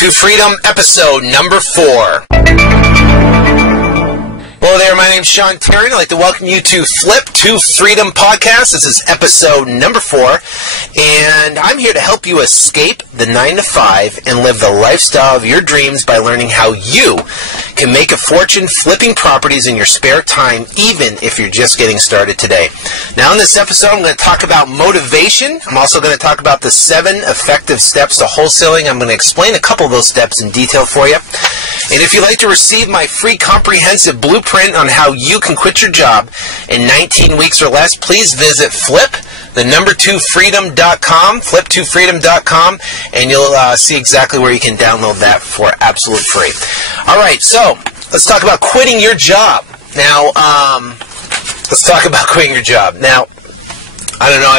to Freedom, episode number 4. Hello there, my name's Sean Terry. I'd like to welcome you to Flip to Freedom podcast. This is episode number 4, and I'm here to help you escape the 9-to-5 and live the lifestyle of your dreams by learning how you can make a fortune flipping properties in your spare time, even if you're just getting started today. Now in this episode, I'm going to talk about motivation. I'm also going to talk about the 7 effective steps to wholesaling. I'm going to explain a couple of those steps in detail for you. And if you'd like to receive my free comprehensive blueprint on how you can quit your job in 19 weeks or less, please visit flip2freedom.com, flip2freedom.com, and you'll see exactly where you can download that for absolute free. All right, so let's talk about quitting your job. Now, let's talk about quitting your job. Now, I don't know,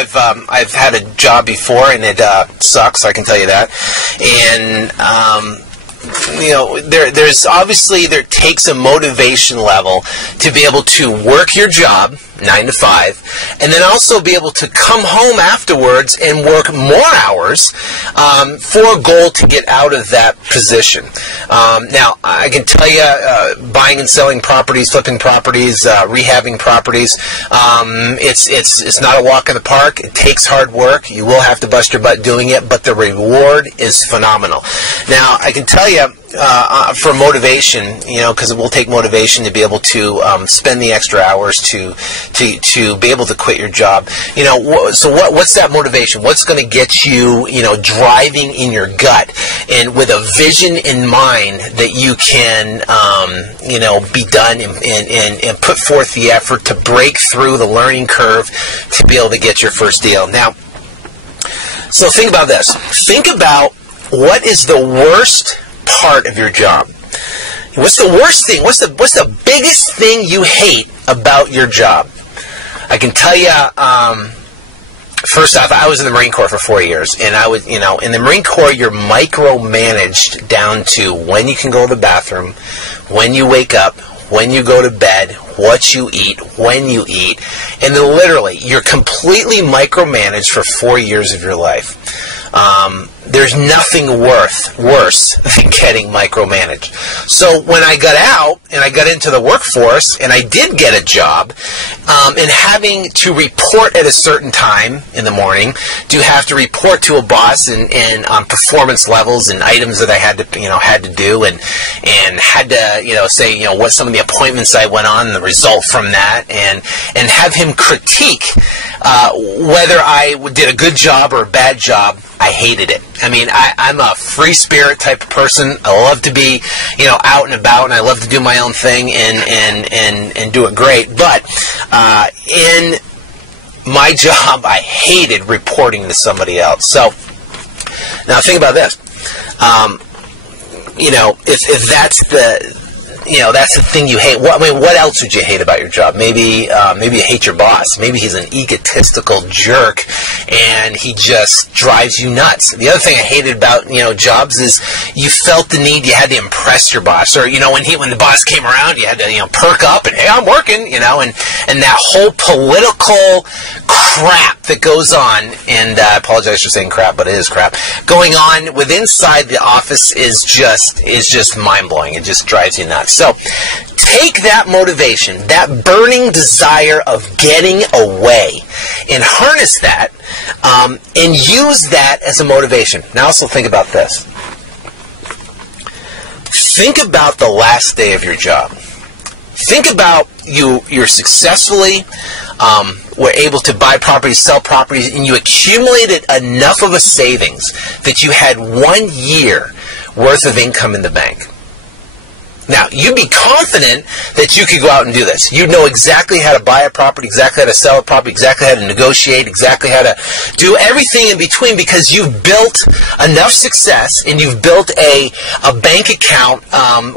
I've had a job before, and it sucks, I can tell you that. And you know, there's obviously, there takes a motivation level to be able to work your job 9 to 5, and then also be able to come home afterwards and work more hours for a goal to get out of that position. Now, I can tell you, buying and selling properties, flipping properties, rehabbing properties, it's not a walk in the park. It takes hard work. You will have to bust your butt doing it, but the reward is phenomenal. Now, I can tell you, for motivation, you know, because it will take motivation to be able to spend the extra hours to be able to quit your job. You know, what's that motivation? What's going to get you, you know, driving in your gut and with a vision in mind that you can, you know, be done and put forth the effort to break through the learning curve to be able to get your first deal. Now, so think about this. Think about what is the worst part of your job. What's the worst thing? What's the biggest thing you hate about your job? I can tell you, first off, I was in the Marine Corps for 4 years, and I was, you know, in the Marine Corps, you're micromanaged down to when you can go to the bathroom, when you wake up, when you go to bed, what you eat, when you eat, and then literally, you're completely micromanaged for 4 years of your life. There's nothing worse than getting micromanaged. So when I got out and I got into the workforce and I did get a job, and having to report at a certain time in the morning, to have to report to a boss and on performance levels and items that I had to do and had to, you know, say, you know, what some of the appointments I went on and the result from that, and have him critique whether I did a good job or a bad job. I hated it. I mean, I'm a free spirit type of person. I love to be, you know, out and about, and I love to do my own thing and do it great. But in my job, I hated reporting to somebody else. So now think about this. You know, if that's that's the thing you hate. What else would you hate about your job? Maybe you hate your boss. Maybe he's an egotistical jerk, and he just drives you nuts. The other thing I hated about, you know, jobs is you felt the need, you had to impress your boss, or, you know, when the boss came around, you had to, you know, perk up and, hey, I'm working, you know, and that whole political crap that goes on, and I apologize for saying crap, but it is crap, going on inside the office is just mind-blowing. It just drives you nuts. So take that motivation, that burning desire of getting away, and harness that and use that as a motivation. Now also think about this. Think about the last day of your job. Think about you're successfully were able to buy properties, sell properties, and you accumulated enough of a savings that you had 1 year worth of income in the bank. Now, you'd be confident that you could go out and do this. You'd know exactly how to buy a property, exactly how to sell a property, exactly how to negotiate, exactly how to do everything in between, because you've built enough success and you've built a bank account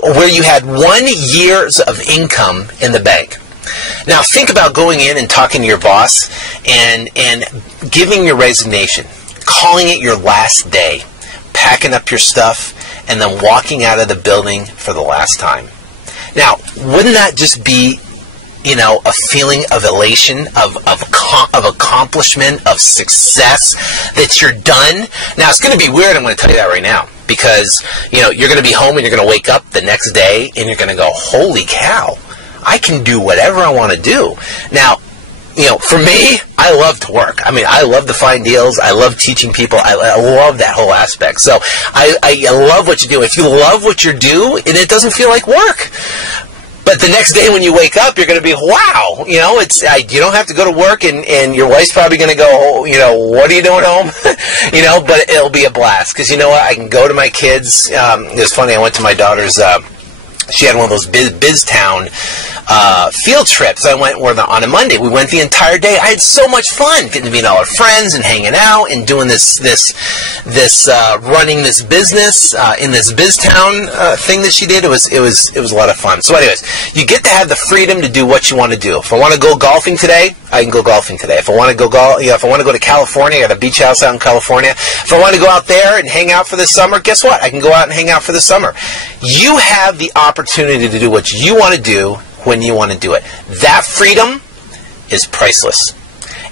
where you had 1 year of income in the bank. Now, think about going in and talking to your boss and giving your resignation, calling it your last day, packing up your stuff, and then walking out of the building for the last time. Now, wouldn't that just be, you know, a feeling of elation, of accomplishment, of success, that you're done? Now, it's going to be weird, I'm going to tell you that right now. because, you know, you're going to be home and you're going to wake up the next day and you're going to go, holy cow, I can do whatever I want to do. Now, you know, for me, I love to work. I mean, I love to find deals. I love teaching people. I love that whole aspect. So I love what you do. If you love what you do, and it doesn't feel like work. But the next day when you wake up, you're going to be, wow, you know, you don't have to go to work, and your wife's probably going to go, oh, you know, what are you doing home? You know, but it'll be a blast, because you know what? I can go to my kids. It was funny. I went to my daughter's, she had one of those BizTown field trips. I went on a Monday. We went the entire day. I had so much fun getting to meet all our friends and hanging out and doing this running this business in this BizTown thing that she did. It was a lot of fun. So, anyways, you get to have the freedom to do what you want to do. If I want to go golfing today, I can go golfing today. If I want to go if I want to go to California, I got a beach house out in California. If I want to go out there and hang out for the summer, guess what? I can go out and hang out for the summer. You have the opportunity to do what you want to do when you want to do it. That freedom is priceless.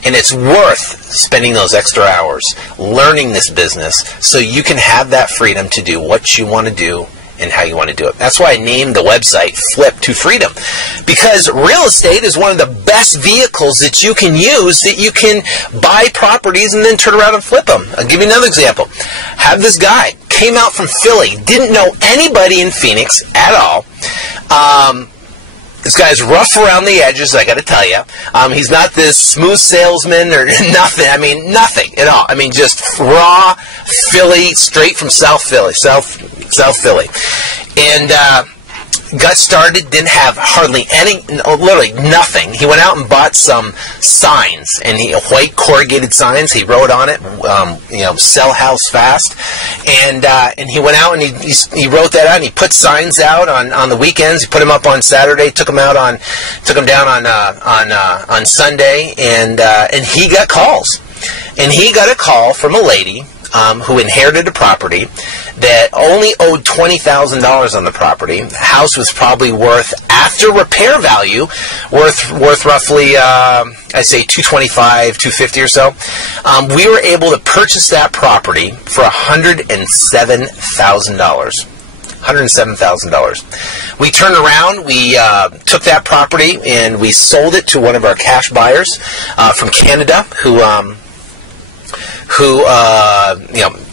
And it's worth spending those extra hours learning this business so you can have that freedom to do what you want to do and how you want to do it. That's why I named the website Flip to Freedom. Because real estate is one of the best vehicles that you can use, that you can buy properties and then turn around and flip them. I'll give you another example. Have this guy, came out from Philly, didn't know anybody in Phoenix at all. This guy's rough around the edges, I got to tell you. He's not this smooth salesman or nothing. I mean, nothing at all. I mean, just raw Philly, straight from South Philly. And got started, didn't have hardly any, literally nothing. He went out and bought some signs, and white corrugated signs. He wrote on it, sell house fast. And he went out and he wrote that out, and he put signs out on the weekends. He put them up on Saturday, took them down on Sunday, and he got calls. And he got a call from a lady who inherited a property that only owed $20,000 on the property. The house was probably worth, after repair value, worth roughly, I'd say $225,000, $250,000 or so. We were able to purchase that property for $107,000. $107,000. We turned around, we took that property, and we sold it to one of our cash buyers from Canada, who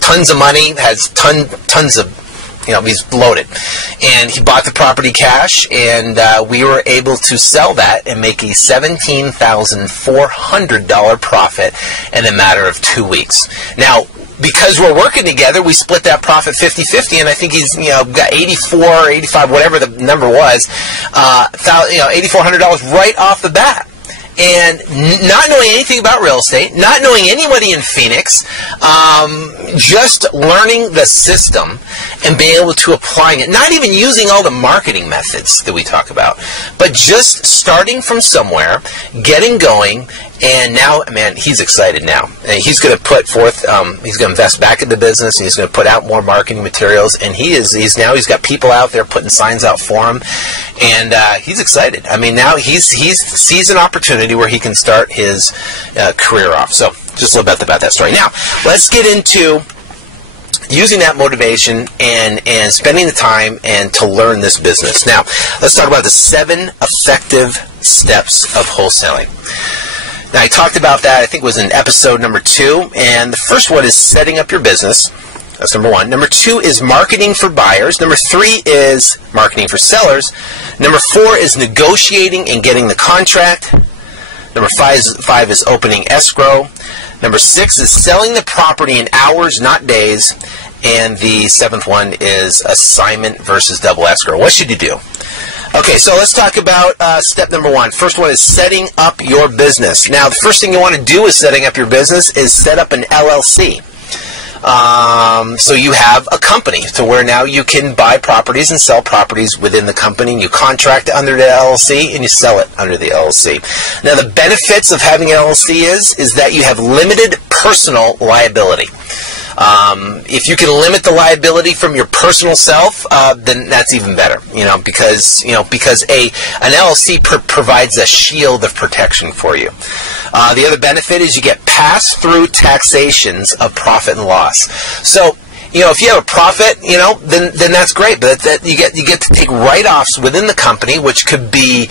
tons of money, has tons of, he's loaded. And he bought the property cash, and we were able to sell that and make a $17,400 profit in a matter of 2 weeks. Now, because we're working together, we split that profit 50-50, and I think he's, got 84, 85, whatever the number was, $8,400 right off the bat. And not knowing anything about real estate, not knowing anybody in Phoenix, just learning the system and being able to apply it, not even using all the marketing methods that we talk about, but just starting from somewhere, getting going, and now, man, he's excited now. And he's going to put forth, he's going to invest back in the business, and he's going to put out more marketing materials, and he's got people out there putting signs out for him, and he's excited. I mean, now he sees an opportunity where he can start his career off. So, just a little bit about that story. Now, let's get into using that motivation and spending the time and to learn this business. Now, let's talk about the 7 effective steps of wholesaling. Now, I talked about that, I think it was in episode number 2, and the first one is setting up your business. That's number 1. Number 2 is marketing for buyers. Number 3 is marketing for sellers. Number 4 is negotiating and getting the contract. Number 5 is opening escrow. Number 6 is selling the property in hours, not days. And the 7th one is assignment versus double escrow. What should you do? Okay, so let's talk about step number 1. First one is setting up your business. Now, the first thing you want to do with setting up your business is set up an LLC. So you have a company to where now you can buy properties and sell properties within the company. And you contract under the LLC and you sell it under the LLC. Now, the benefits of having an LLC is that you have limited personal liability. If you can limit the liability from your personal self, then that's even better, because an LLC provides a shield of protection for you. The other benefit is you get pass-through taxations of profit and loss. So if you have a profit, then that's great. But that you get to take write-offs within the company, which could be,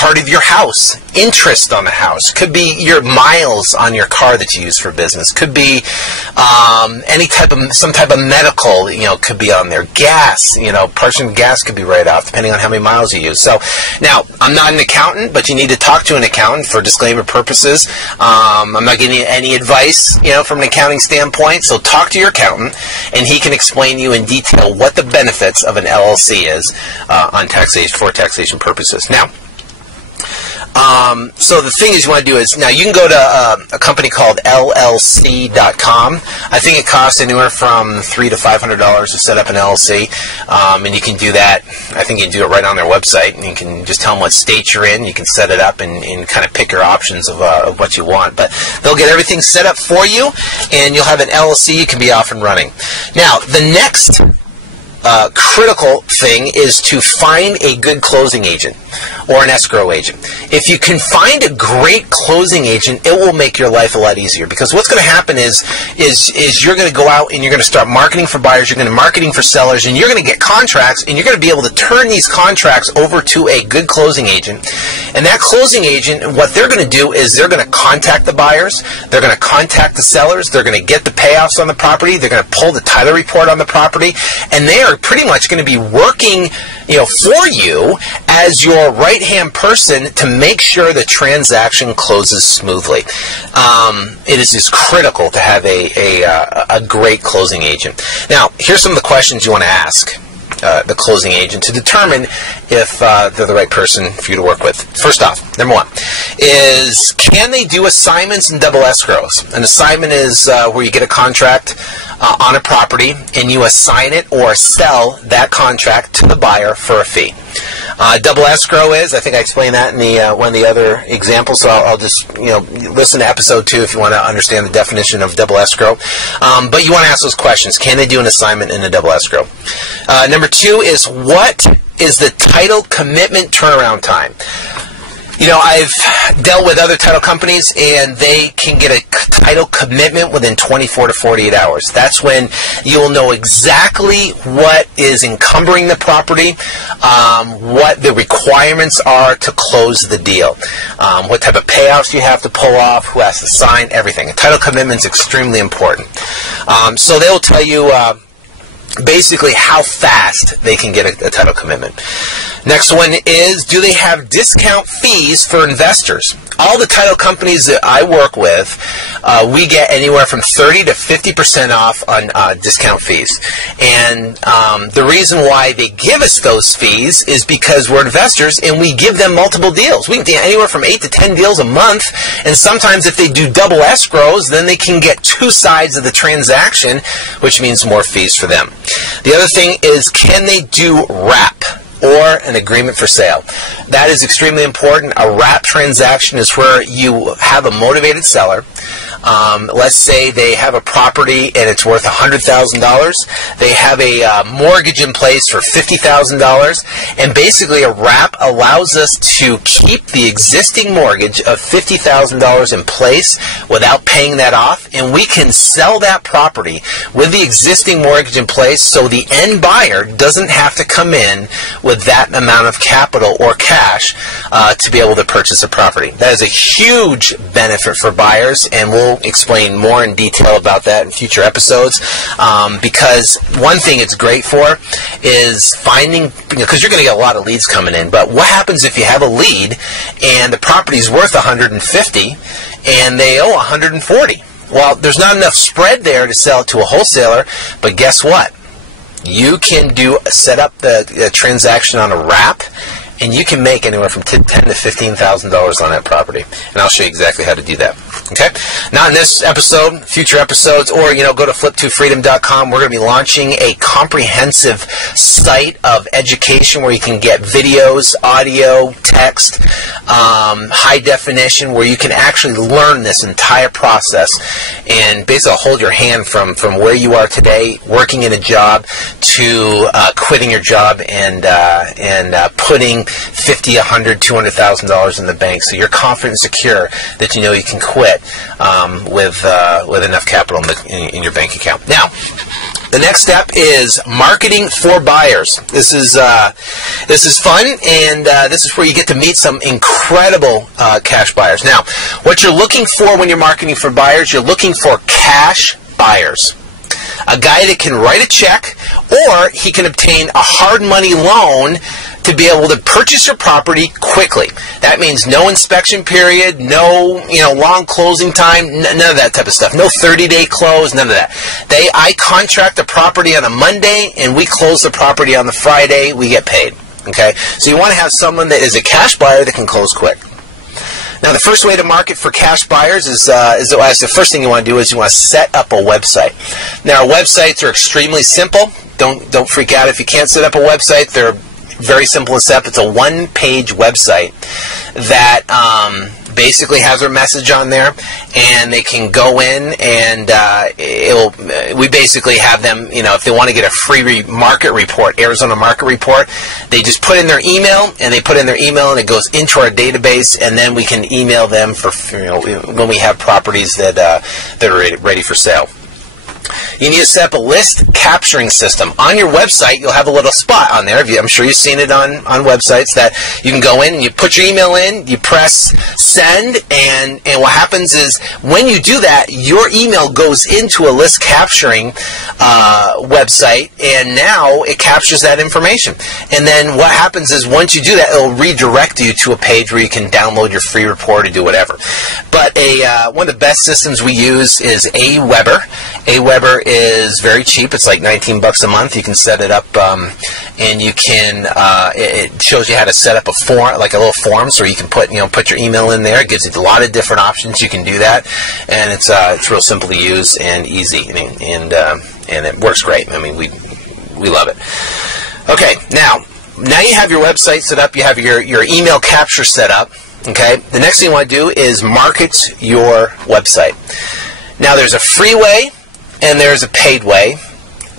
part of your house, interest on the house, could be your miles on your car that you use for business, could be some type of medical, could be on there. Gas, portion of gas could be write off depending on how many miles you use. So now, I'm not an accountant, but you need to talk to an accountant for disclaimer purposes. I'm not giving you any advice, from an accounting standpoint. So talk to your accountant, and he can explain to you in detail what the benefits of an LLC is on taxation for taxation purposes. Now, so the thing is you want to do is, now you can go to a company called LLC.com. I think it costs anywhere from $300 to $500 to set up an LLC, and you can do that. I think you can do it right on their website, and you can just tell them what state you're in. You can set it up and kind of pick your options of what you want. But they'll get everything set up for you, and you'll have an LLC. You can be off and running. Now, the next critical thing is to find a good closing agent or an escrow agent. If you can find a great closing agent, it will make your life a lot easier, because what's going to happen is you're going to go out and you're going to start marketing for buyers, you're going to marketing for sellers, and you're going to get contracts, and you're going to be able to turn these contracts over to a good closing agent. And that closing agent, what they're going to do is they're going to contact the buyers, they're going to contact the sellers, they're going to get the payoffs on the property, they're going to pull the title report on the property, and they are pretty much going to be working, for you as your right-hand person to make sure the transaction closes smoothly. It is just critical to have a great closing agent. Now, here's some of the questions you want to ask the closing agent to determine if they're the right person for you to work with. First off, number one is, can they do assignments and double escrows? An assignment is where you get a contract on a property and you assign it or sell that contract to the buyer for a fee. Double escrow is, I think I explained that in the one of the other examples, so I'll just listen to episode 2 if you want to understand the definition of double escrow. But you want to ask those questions. Can they do an assignment in a double escrow? Number 2 is, what is the title commitment turnaround time? I've dealt with other title companies, and they can get a title commitment within 24 to 48 hours. That's when you'll know exactly what is encumbering the property, what the requirements are to close the deal, what type of payoffs you have to pull off, who has to sign, everything. A title commitment is extremely important. So they will tell you basically how fast they can get a title commitment. Next one is, do they have discount fees for investors? All the title companies that I work with, we get anywhere from 30 to 50% off on discount fees. And the reason why they give us those fees is because we're investors and we give them multiple deals. We can do anywhere from 8 to 10 deals a month, and sometimes if they do double escrows, then they can get 2 sides of the transaction, which means more fees for them. The other thing is, can they do wrap, or an agreement for sale? That is extremely important. A wrap transaction is where you have a motivated seller. Let's say they have a property and it's worth $100,000. They have a mortgage in place for $50,000, and basically a wrap allows us to keep the existing mortgage of $50,000 in place without paying that off, and we can sell that property with the existing mortgage in place, so the end buyer doesn't have to come in with that amount of capital or cash to be able to purchase a property. That is a huge benefit for buyers, and we'll explain more in detail about that in future episodes, because one thing it's great for is finding, because you're going to get a lot of leads coming in, but what happens if you have a lead and the property's worth $150 and they owe $140? Well, there's not enough spread there to sell it to a wholesaler, but guess what? You can set up the transaction on a wrap, and you can make anywhere from $10,000 to $15,000 on that property. And I'll show you exactly how to do that. Okay? Not in this episode, future episodes, or go to flip2freedom.com. We're going to be launching a comprehensive site of education where you can get videos, audio, text, high definition, where you can actually learn this entire process and basically hold your hand from where you are today, working in a job, to quitting your job and putting $50,000, $100,000, $200,000 in the bank, so you're confident and secure that you know you can quit with enough capital in your bank account. Now, the next step is marketing for buyers. This is fun, and this is where you get to meet some incredible cash buyers. Now, what you're looking for when you're marketing for buyers, you're looking for cash buyers. A guy that can write a check, or he can obtain a hard money loan to be able to purchase your property quickly. That means no inspection period, no long closing time, none of that type of stuff. No 30-day close, none of that. I contract the property on a Monday, and we close the property on the Friday. We get paid. Okay, so you want to have someone that is a cash buyer that can close quick. Now, the first way to market for cash buyers is the first thing you want to do is you want to set up a website. Now, websites are extremely simple. Don't freak out if you can't set up a website. They're very simple to set up. It's a one-page website that basically has their message on there, and they can go in and we basically have them, if they want to get a free market report, Arizona market report, they just put in their email, and it goes into our database, and then we can email them for when we have properties that are ready for sale. You need to set up a list capturing system. On your website, you'll have a little spot on there. I'm sure you've seen it on websites that you can go in and you put your email in, you press send, and what happens is when you do that, your email goes into a list capturing website, and now it captures that information. And then what happens is once you do that, it'll redirect you to a page where you can download your free report or do whatever. But one of the best systems we use is Aweber. Aweber is very cheap. It's like $19 a month. You can set it up, and you can. It shows you how to set up a form, like a little form, so you can put your email in there. It gives you a lot of different options. You can do that, and it's real simple to use and easy, and it works great. I mean, we love it. Okay, now you have your website set up. You have your email capture set up. Okay, the next thing you want to do is market your website. Now, there's a free way and there's a paid way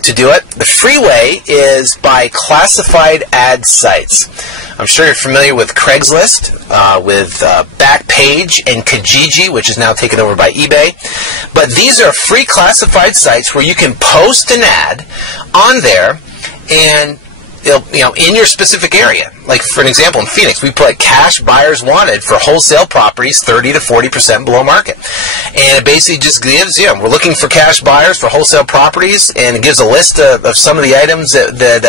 to do it. The free way is by classified ad sites. I'm sure you're familiar with Craigslist, with Backpage and Kijiji, which is now taken over by eBay. But these are free classified sites where you can post an ad on there, and in your specific area. Like, for an example, in Phoenix, we put cash buyers wanted for wholesale properties 30 to 40% below market. And it basically just gives, we're looking for cash buyers for wholesale properties, and it gives a list of some of the items that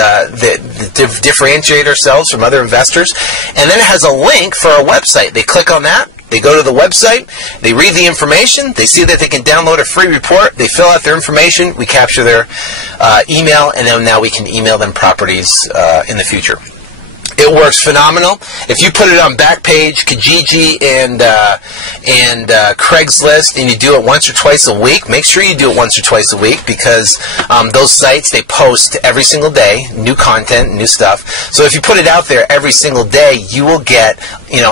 differentiate ourselves from other investors. And then it has a link for our website. They click on that. They go to the website, they read the information, they see that they can download a free report, they fill out their information, we capture their email, and then now we can email them properties in the future. It works phenomenal. If you put it on Backpage, Kijiji, and Craigslist, and you do it once or twice a week, make sure you do it once or twice a week, because those sites, they post every single day, new content, new stuff. So if you put it out there every single day, you will get,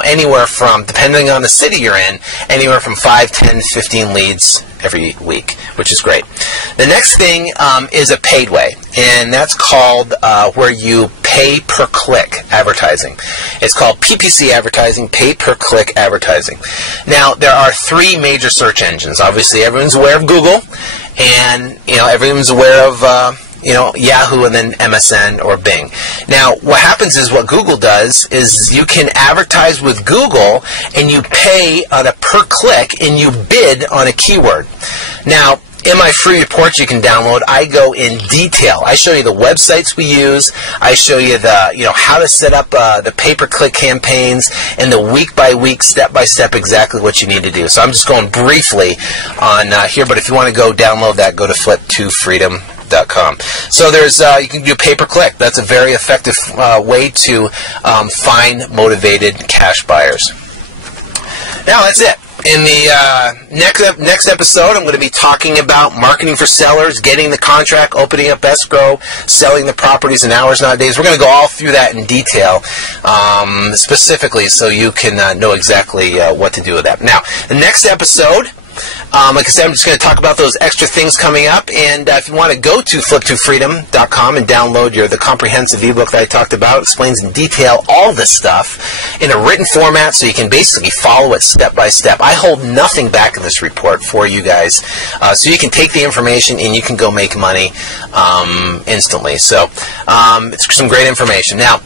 anywhere from, depending on the city you're in, anywhere from 5, 10, 15 leads every week, which is great. The next thing is a paid way, and that's called where you pay per click advertising. It's called PPC advertising, pay per click advertising. Now, there are 3 major search engines. Obviously, everyone's aware of Google, and everyone's aware of Yahoo, and then MSN or Bing. Now, what happens is, what Google does is you can advertise with Google, and you pay on a per click, and you bid on a keyword. Now, in my free report you can download, I go in detail. I show you the websites we use. I show you the how to set up the pay-per-click campaigns, and the week-by-week, step-by-step, exactly what you need to do. So I'm just going briefly on here, but if you want to go download that, go to flip2freedom.com. So there's you can do pay-per-click. That's a very effective way to find motivated cash buyers. Now that's it. In the next episode, I'm going to be talking about marketing for sellers, getting the contract, opening up escrow, selling the properties in hours, not days. We're going to go all through that in detail, specifically, so you can know exactly what to do with that. Now, the next episode Like I said, I'm just going to talk about those extra things coming up. And if you want to go to flip2freedom.com and download the comprehensive ebook that I talked about, it explains in detail all this stuff in a written format so you can basically follow it step by step. I hold nothing back in this report for you guys, so you can take the information and you can go make money instantly. So it's some great information. Now,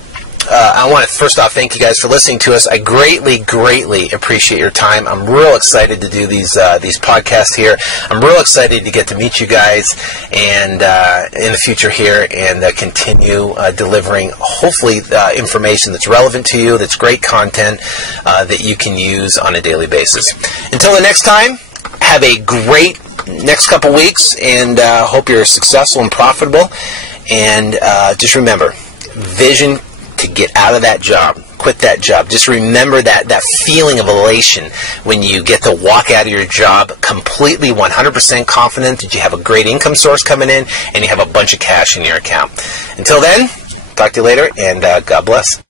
I want to first off thank you guys for listening to us. I greatly, greatly appreciate your time. I'm real excited to do these podcasts here. I'm real excited to get to meet you guys and in the future here and continue delivering hopefully information that's relevant to you, that's great content that you can use on a daily basis. Until the next time, have a great next couple weeks, and hope you're successful and profitable. And just remember, vision to get out of that job, quit that job. Just remember that feeling of elation when you get to walk out of your job completely 100% confident that you have a great income source coming in and you have a bunch of cash in your account. Until then, talk to you later, and God bless.